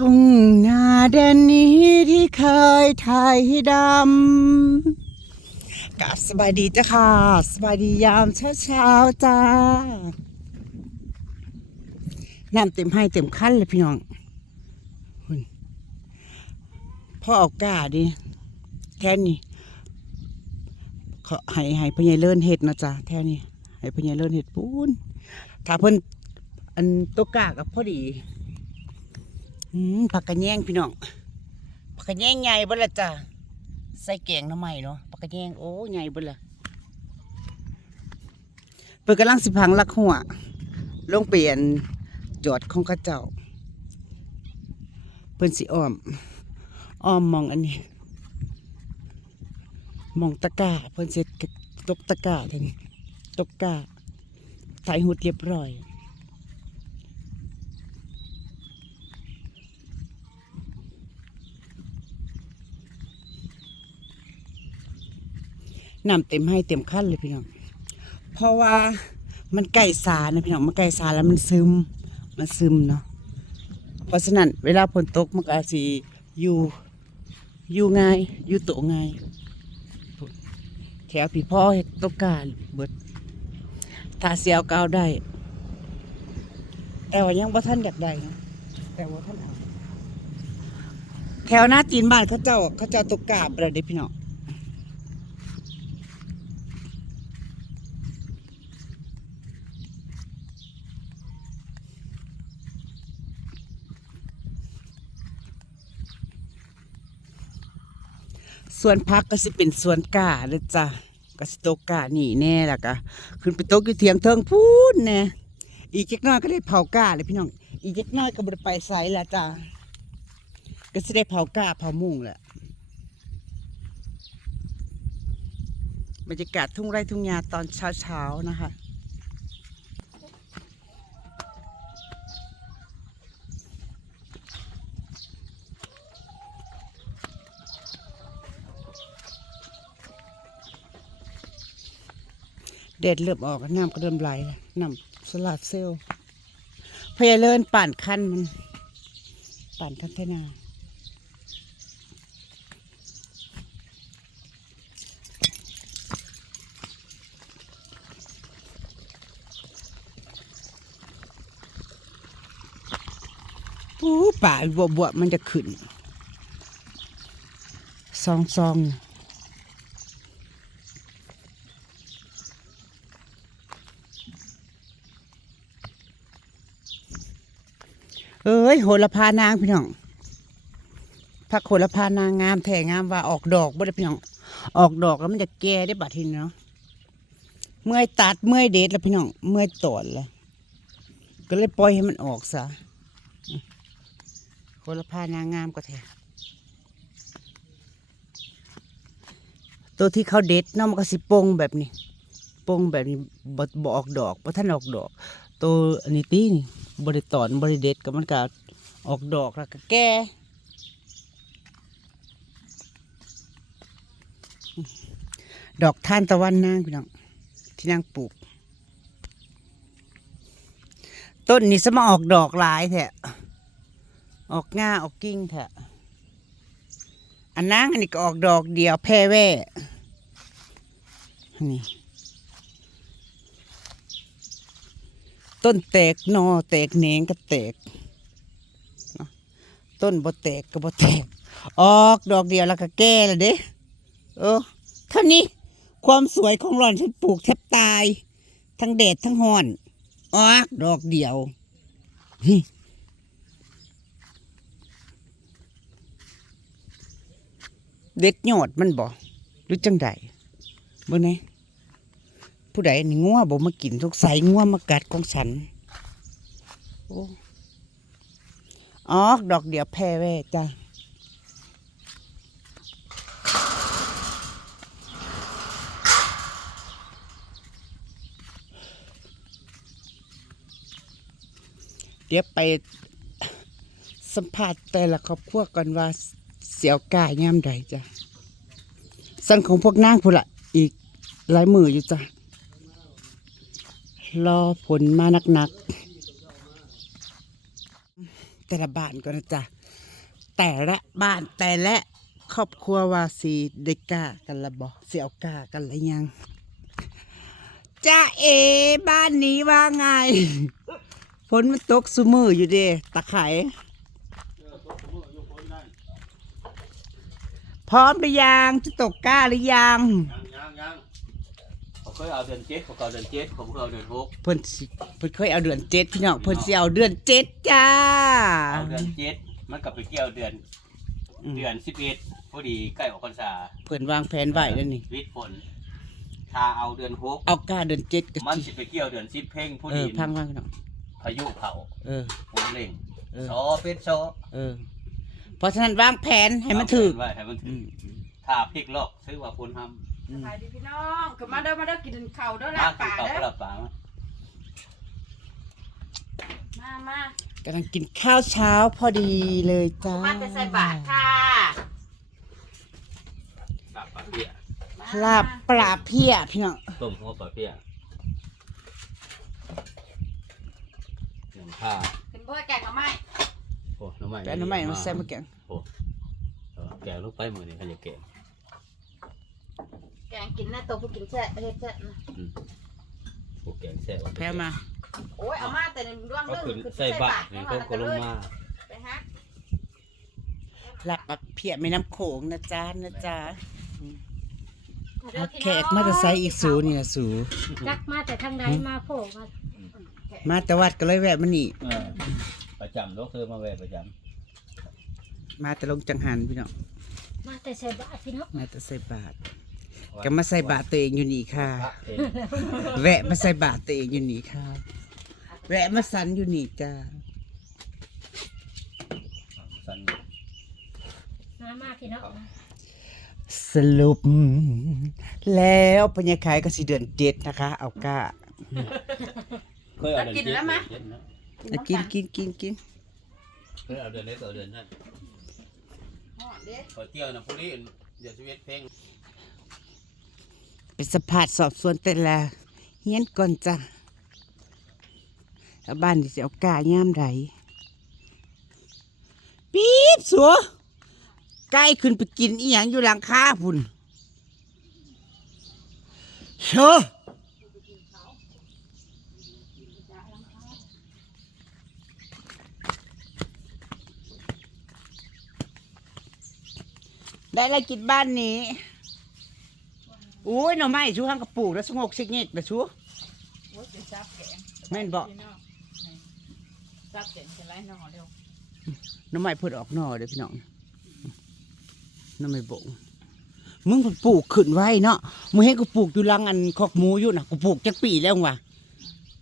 ทุ่งนาแดนนี้ที่เคยไทยดำกับสบายดีจ้ะค่ะ สบายดียามเช้าเช้าๆจ้าน้ำเต็มให้เต็มขั้นเลยพี่น้องพ่อเอาก้าดิแท่นี้เขาให้ให้พญายเลินเห็ดนะจ๊ะแท่นี้ให้พญายเลินเห็ดปูนถ้าเพิ่นอันตัวกากับพอดี ผักกระแยงพี่น้องผักกระแยงใหญ่บ่ละจ้ะใส่แกงน้ำใหม่เนาะผักกระแยงโอ้ใหญ่บ่ละเปิดกำลังสิพังลักหัว ลงเปลี่ยนจอดของข้าเจ้า เพิ่นสิอ้อมอ้อมมองอันนี้ มองตะก้าเพิ่นเสร็จตกตะก้าทีนี้ตกกร้าถ่ายหุดเรียบร้อย น้ำเต็มให้เต็มขั้นเลยพี่น้อง เพราะว่ามันใกล้สานะพี่น้องมันใกล้สาแล้วมันซึม มันซึมเนาะ เพราะฉะนั้นเวลาฝนตกมันก็อาจสิอยู่อยู่ง่ายอยู่โตง่ายแถวพี่พ่อเฮ็ดตกกาเบิดถ้าเสียวก็เอาได้ แต่ว่ายังบ่ท่านอยากได้นะแต่ว่าท่านเอาแถวหน้าจีนบ้านเขาเจ้าเขาเจ้าตกกาประเด็พี่น้อง สวนพักก็สิเป็นสวนกาเด้อจ้ะก็สิโตกกานี่แน่ล่ะกะขึ้นไปโตกอยู่เถียงเทิงพูนแน่อีกจักน้อยก็ได้เผากาเลยพี่น้อง อีกจักน้อยก็บ่ได้ไปไสละจ้ะก็สิได้เผากาเผามุงแหละบรรยากาศทุ่งไร่ทุ่งนาตอนเช้าๆนะคะ แดดเริ่มออกน้ำก็เริ่มไหลน้ำสลัดเซลล์พยาเลินปั่นคันมันปั่นคันเทนาปูป่าบวบมันจะขึ้นซองซอง อ้ยโหระพานางพี่น้องผักโหระพานางงามแท้งามว่าออกดอกบ่ได้พี่น้องออกดอกแล้วมันจะแก่ได้บัดทีนี้เนาะเมื่อยตัดเมื่อยเด็ดแล้วพี่น้องเมื่อยตอนแล้วก็เลยปล่อยให้มันออกซะโหระพานางงามก็แท้ตัวที่เขาเด็ดเนาะมันก็สิปงแบบนี้ปงแบบนี้บ่บ่ออกดอกบ่ท่านออกดอก ตัวอันนี้ตีนี่ บริตอนบริเด็ดก็มันก็ออกดอกแล้วก็แก่ดอกท่านตะวันนางพี่น้องที่นางปลูก ต้นนี้สมาออกดอกหลายแท้ออกง่าออกกิ่งแท้อันนางอันนี้ก็ออกดอกเดียวแพร่แว่อัน ต้นแตกนอแตกแหนงก็แตกต้นบ่แตกก็บ่แตก ออกดอกเดียวแล้วก็แก่ล้วเด้เออเท่านี้ความสวยของหล่อนฉันปลูกแทบตาย ทั้งแดดทั้งห้อน ออกดอกเดียวเด็ดยอดมันบ่หรือจังใดเบิ่งแหน่ ผู้ใดนี่งัวบ่มากินทุกใส่งัวมากัดของฉันโอ้ออกดอกเดียวแพ้แว่จ้าเดี๋ยวไปสัมภาษณ์แต่ละครอบครัวก่อนว่าเสียวกายย่ำใดจ้ะสั่งของพวกนางพูละอีกหลายมืออยู่จ้ะ รอผลมาหนักๆ แต่ละบ้านก็นะจ๊ะ แต่ละบ้านแต่ละครอบครัวว่าสีได้กล้ากันละบ่สิเอากากันละยังจ้าเอบ้านนี้ว่าไงฝนมันตกซุมืออยู่เด้ตะไคร้พร้อมหรือยังจะตกกล้าหรือยัง เขาเคยเอาเดือนเจ็ดเขาก็เอาเดือนเจ็ดผมก็เอาเดือนหกเพิ่นสิเพิ่นเคยเอาเดือนเจ็ดพี่น้องเพิ่นสิเอาเดือนเจ็ดจ้าเอาเดือนเจ็ดมันกลับไปเกี่ยวเดือนอืมเดือนสิบเอ็ดพอดีใกล้ออกพรรษาเพิ่นวางแผนไว้แล้วนี่วิทย์ฝนถ้าเอาเดือนหกเอากล้าเดือนเจ็ดก็มันสิสิไปเกี่ยวเดือนสิบเพ่งพอเอดีอพังว่างพี่น้องพายุเขาเออ ฝนเล่งเออ ซอเป็ดซอเออ เพราะฉะนั้นวางแผนให้มันถึกไว้ให้มันอืถึกมถ้าพลิกลอกซื้อว่าฝนทอื มขายดีพี่น้องขึ้นมาเด้อมาเด้อกินข้าวเด้อำลามาบคือป่าเขาเด้ก็อรับปากมามา มากำลังกินข้าวเช้าพอดีเลยจ้ามาไปใส่บาตรค่ะปากปลาเพี้ยมาลาบปลาเพี้ยพี่น้องต้มหัวปลาเพี้ยหนึ่งผ้าขึ้นเพื่อแกงกับไม้โอ้น้ำใหม่แกะหน้ำใหม่มาใส่มาแกงโอ้เออแกะลูกไปมือนี่เขาจะแกะ แกงกินนะตัวผู้กินแช่เฮ็ดแช่นะพวกแกงแซ่บแพ้มาโอ้ยเอามาแต่ในร่วงเขาเรื่องขึ้นใส่บาตรเนี่ยเขาก็ลงมาไปฮะลาบปลาเพี้ยแม่น้ำโขงนะจ๊ะนะจ๊ะเด้อพี่แขน้องกมาแต่ไซอีกสูนี่นะสูจักมาแต่ทางใดมาโผล่มามาแต่วัดก็เลยแวะมานี่เออประจำลูกเธอมาแวะประจมาแต่ลงจังหันพี่น้องมาแต่ใส่บาตรพี่น้องมาแต่ใส่บาตรำ ก็มาใส่บาตรตัวเองอยู่นี่ค่ะพระเองแวะมาใส่บาตรตัวเองอยู่นี่ค่ะ แวะมาสันอยู่นี่จ้าสันมามาพี่น้องสรุป แล้วพญาคายก็สิเดือนเจ็ดนะคะ เอาก้าเคยเอาเดือนเจ็ดเดือนเจ็ดนะอะกินกินกินกินเคยเอาเดือนเล็กเอาเดือนนั้นห่อเด้อพอเที่ยวนะพวกนี้เดี๋ยวชีวิตเพลง เป็นสภาพสอบสวนแต่ละเฮียนก่อนจ้ะแล้วบ้านนี่สิเอากาย่ามไรปี๊บสัวใกล้ขึ้นไปกินอีหยังอยู่หลังคาพุ่นเชอได้อะไรกินบ้านนี้ โอ้ยหน่อไม้ชูห้างกระปูกแล้วสงกชิกเงกนะชูโอ้ยจะจับแกงแม่นบอกพี่น้องจับแกงจะไล่น้องเร็วหน่อไม้เพิ่นออกหน่อเด้อพี่น้องหน่อไม้บงมึงเพิ่นปลูกขึ้นไว้เนาะมึงเห็นกูปลูกอยู่หลังอันคอกหมูอยู่น่ะกูปลูกจักปีแล้วว่ะ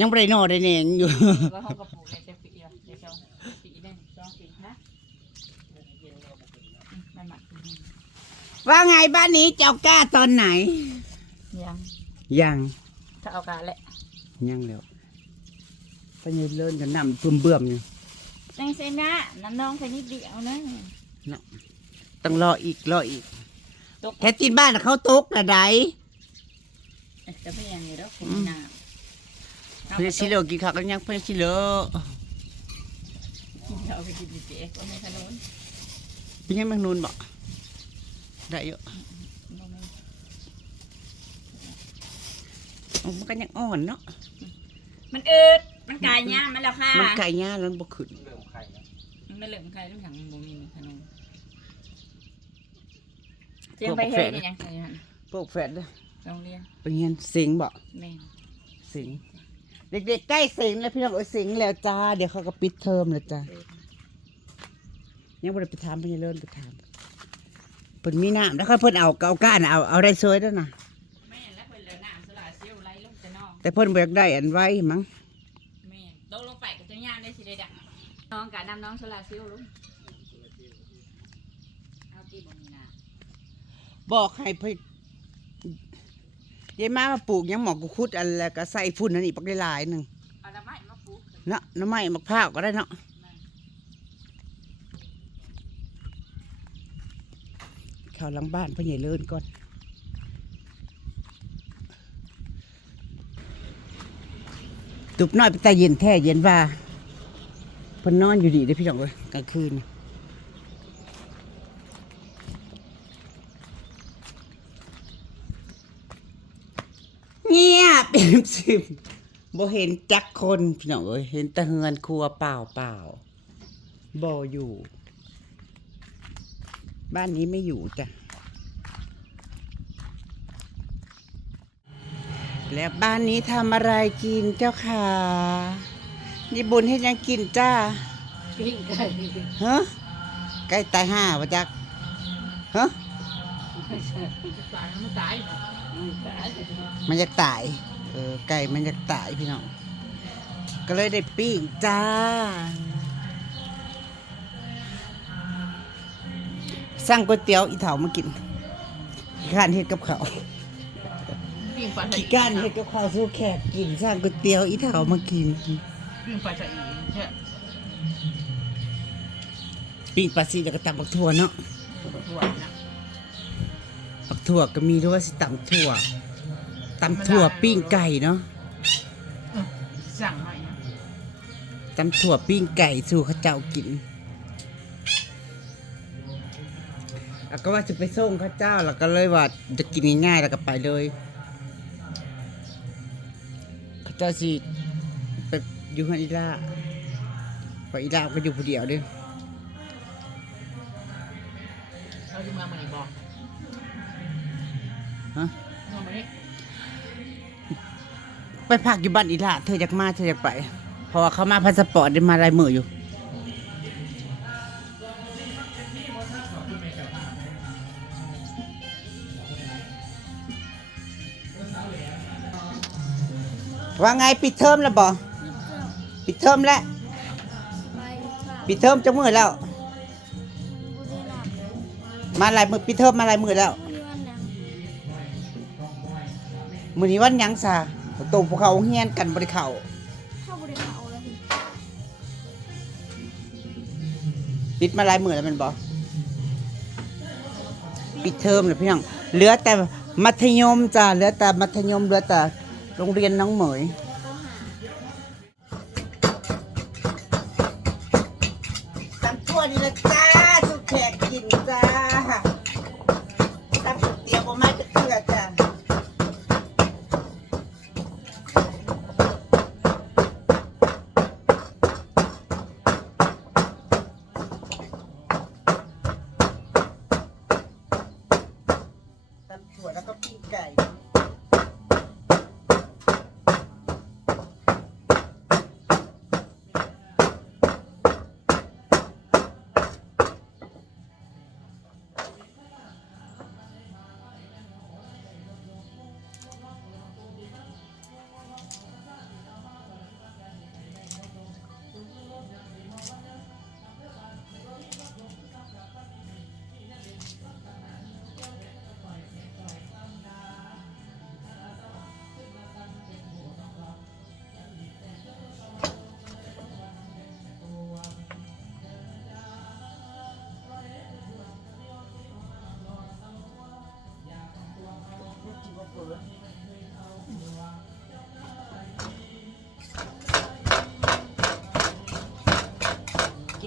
ยังบ่ได้หน่อได้แหนงอยู่ แล้วเขาก็ปลูกในเจ้าปีอะเดี๋ยวเจ้าปีได้สองปีนะมันหมัก ว่าไงบ้านนี้เจ้ากล้าตอนไหน ยังยังถ้าเอากาแหละยังแล้วพญเลินกันนำเบิ่มเบื่อมอยู่จังเซนะน้ำน้องแค่นิดเดียวนะต้องรออีกรออีกตกแค่ตีนบ้านน่ะเขาตกละใดจะเป็นยังไงแล้วคุณน้ำเพิ่นสิเหลือกินข้าวกันยังเพิ่นสิเหลือเราไปกินดีเจก็ไม่ถนนเป็นยังแมงนูนบ่ ได้อยู่อ๋อมันก็ยังอ่อนเนาะ มันอืดมันกายย่ามันแล้วค่ะ มันไก่ย่าแล้วมันบ่ขึ้นเรื่องไข่นะมันไม่เหลืองใครต้องอย่างบ่มีถนนเจียงไปเฮ็ดยังไงฮะพวกแฟดเด้อโรงเรียนไปเรียนสิงบ่แม่สิง เด็กๆใกล้สิงแล้วพี่น้องเอ้ยสิงแล้วจ้า เดี๋ยวเขาก็ปิดเทอมแล้วจ้ายังบ่ได้ไปถามเพิ่นยังเริ่มไปถาม เพิ่นมีน้ำแล้วค่อยเพิ่นเอาก็เอาก้านเอาเอาได้ซวยแล้วนะแม่แล้วเพิ่นเหลือน้ำสลาเซียวไหลลงแต่นอกแต่เพิ่นบ่อยากได้อันไว้มั้งแม่ตกลงไปกับเจ้าย่างได้สิได้ดังน้องกับน้ำน้องสลาเซียวลุงเอาที่บ่มีน้บอกให้เพิ่นยายมามาปลูกหยังหมอกกุคุดอันแล้วก็ใส่ฝุ่นอันนี้ปักหลายๆหนึงำเอาละไม้มาปลูก เนาะน้ำไม้มะพร้าวก็ได้เนาะ เข้าหลังบ้านพ่อใหญ่เลินก่อนตุบน้อยไปแต่เย็นแท้เย็นว่าพนนอนอยู่ดีได้พี่น้องเลยกลางคืนเงียบเป็นสิบบ่เห็นจักคนพี่น้องเอ้ยเห็นแต่เฮือนครัวเปล่าเปล่าบ่อยู่ บ้านนี้ไม่อยู่จ้ะ แล้วบ้านนี้ทำอะไรกินเจ้าค่ะนี่บุญให้ยังกินจ้าปิ้งไก่ฮะใกล้ตายห้าวะจักฮะตายมันตายตายมันอยากตายเออไก่มันอยากตายพี่น้องก็เลยได้ปิ้งจ้า สั่งก๋วยเตี๋ยวอีเถามากินขี้ข้านเฮ็ดกับเขาวปิ้งปลาใส่ขี้ข้านเฮ็ดกับข้าวสู้แขกกินสั่งก๋วยเตี๋ยวอีเถามากินปิ้งปลาใส่อีใช่ปิ้งปลาซีแล้วก็ตำบักถั่วเนาะถั่วนะบักถั่วก็มีด้วยว่าสิตำถั่วตำถั่วปิ้งไก่เนาะสั่งหน่อยนะตำถั่วปิ้งไก่สู่เข้าเจ้ากิน แล้วก็ว่าจะไปส่งเข้าเจ้าแล้วก็เลยว่าจะกินง่ายๆแล้วก็ไปเลยเข้าเจ้าสิไปอยู่กับอีล่าไปอีล่าก็อยู่ผู้เดียวเด้วยเราจะมาใหม่บอกฮะมาใหม่ไปพักอยู่บ้านอีล่าเธออยากมาเธออยากไปเพราะว่าเขามาพาสปอร์ตได้มาลายมืออยู่ ว่าไงปิดเทอมแล้วบ่ปิดเทอมแล้วไปค่ะปิดเทอมจะมือแล้วบุรีรัมย์มาลายมือปิดเทอมมาลายมือแล้ววันนี้วันหนังมือนี้วันหยังซะโตพวกเขาเฮียนกันบริเขาเข้าบุรีรัมย์เอาแล้วพี่ปิดมาลายมือแล้วแมันบ่ปิดเทอมเลยพี่น้องเหลือแต่มัธยมจ้ะเหลือแต่มัธยมเหลือแต่ โรงเรียนน้องเหมย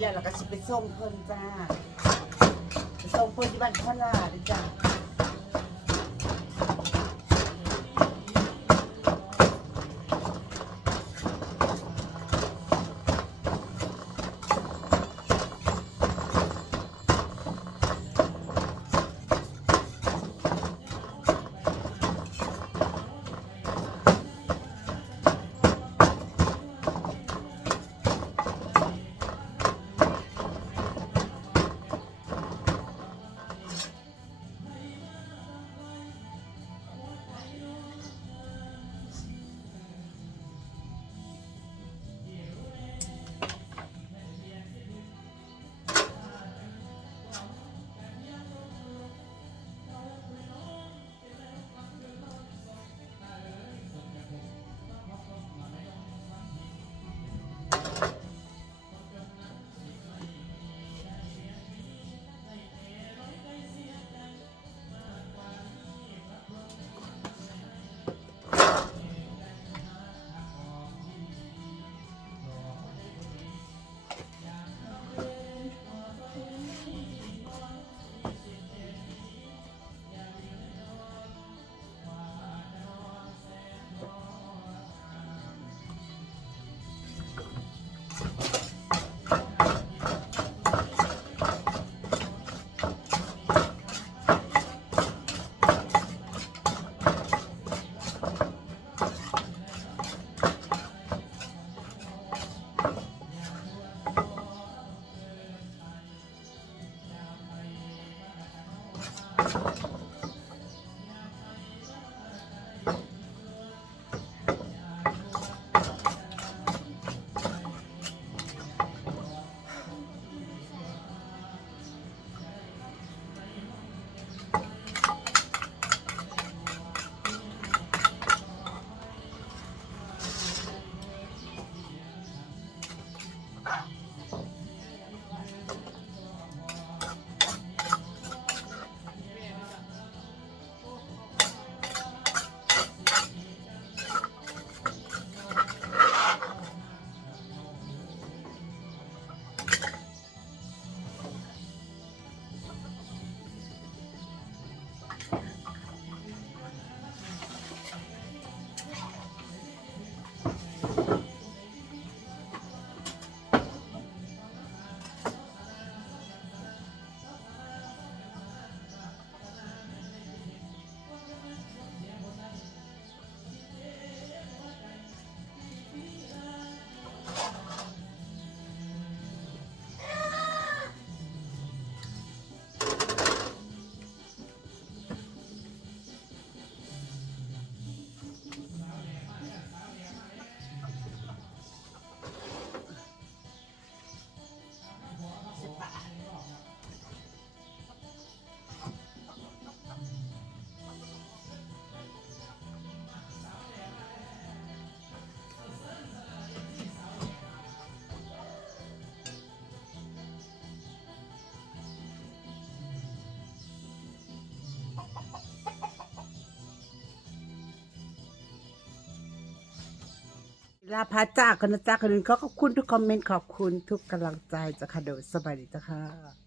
แล้วเราก็สิไปส่งเพิ่นจ้าไปส่งเพิ่นที่บ้านพ่อลาเด้อจ้า ลาพาจากกันนะจ้าคนอื่นก็ขอบคุณทุกคอมเมนต์ขอบคุณทุกกำลังใจจ้ะค่ะโดยสบายดีจ้ะค่ะ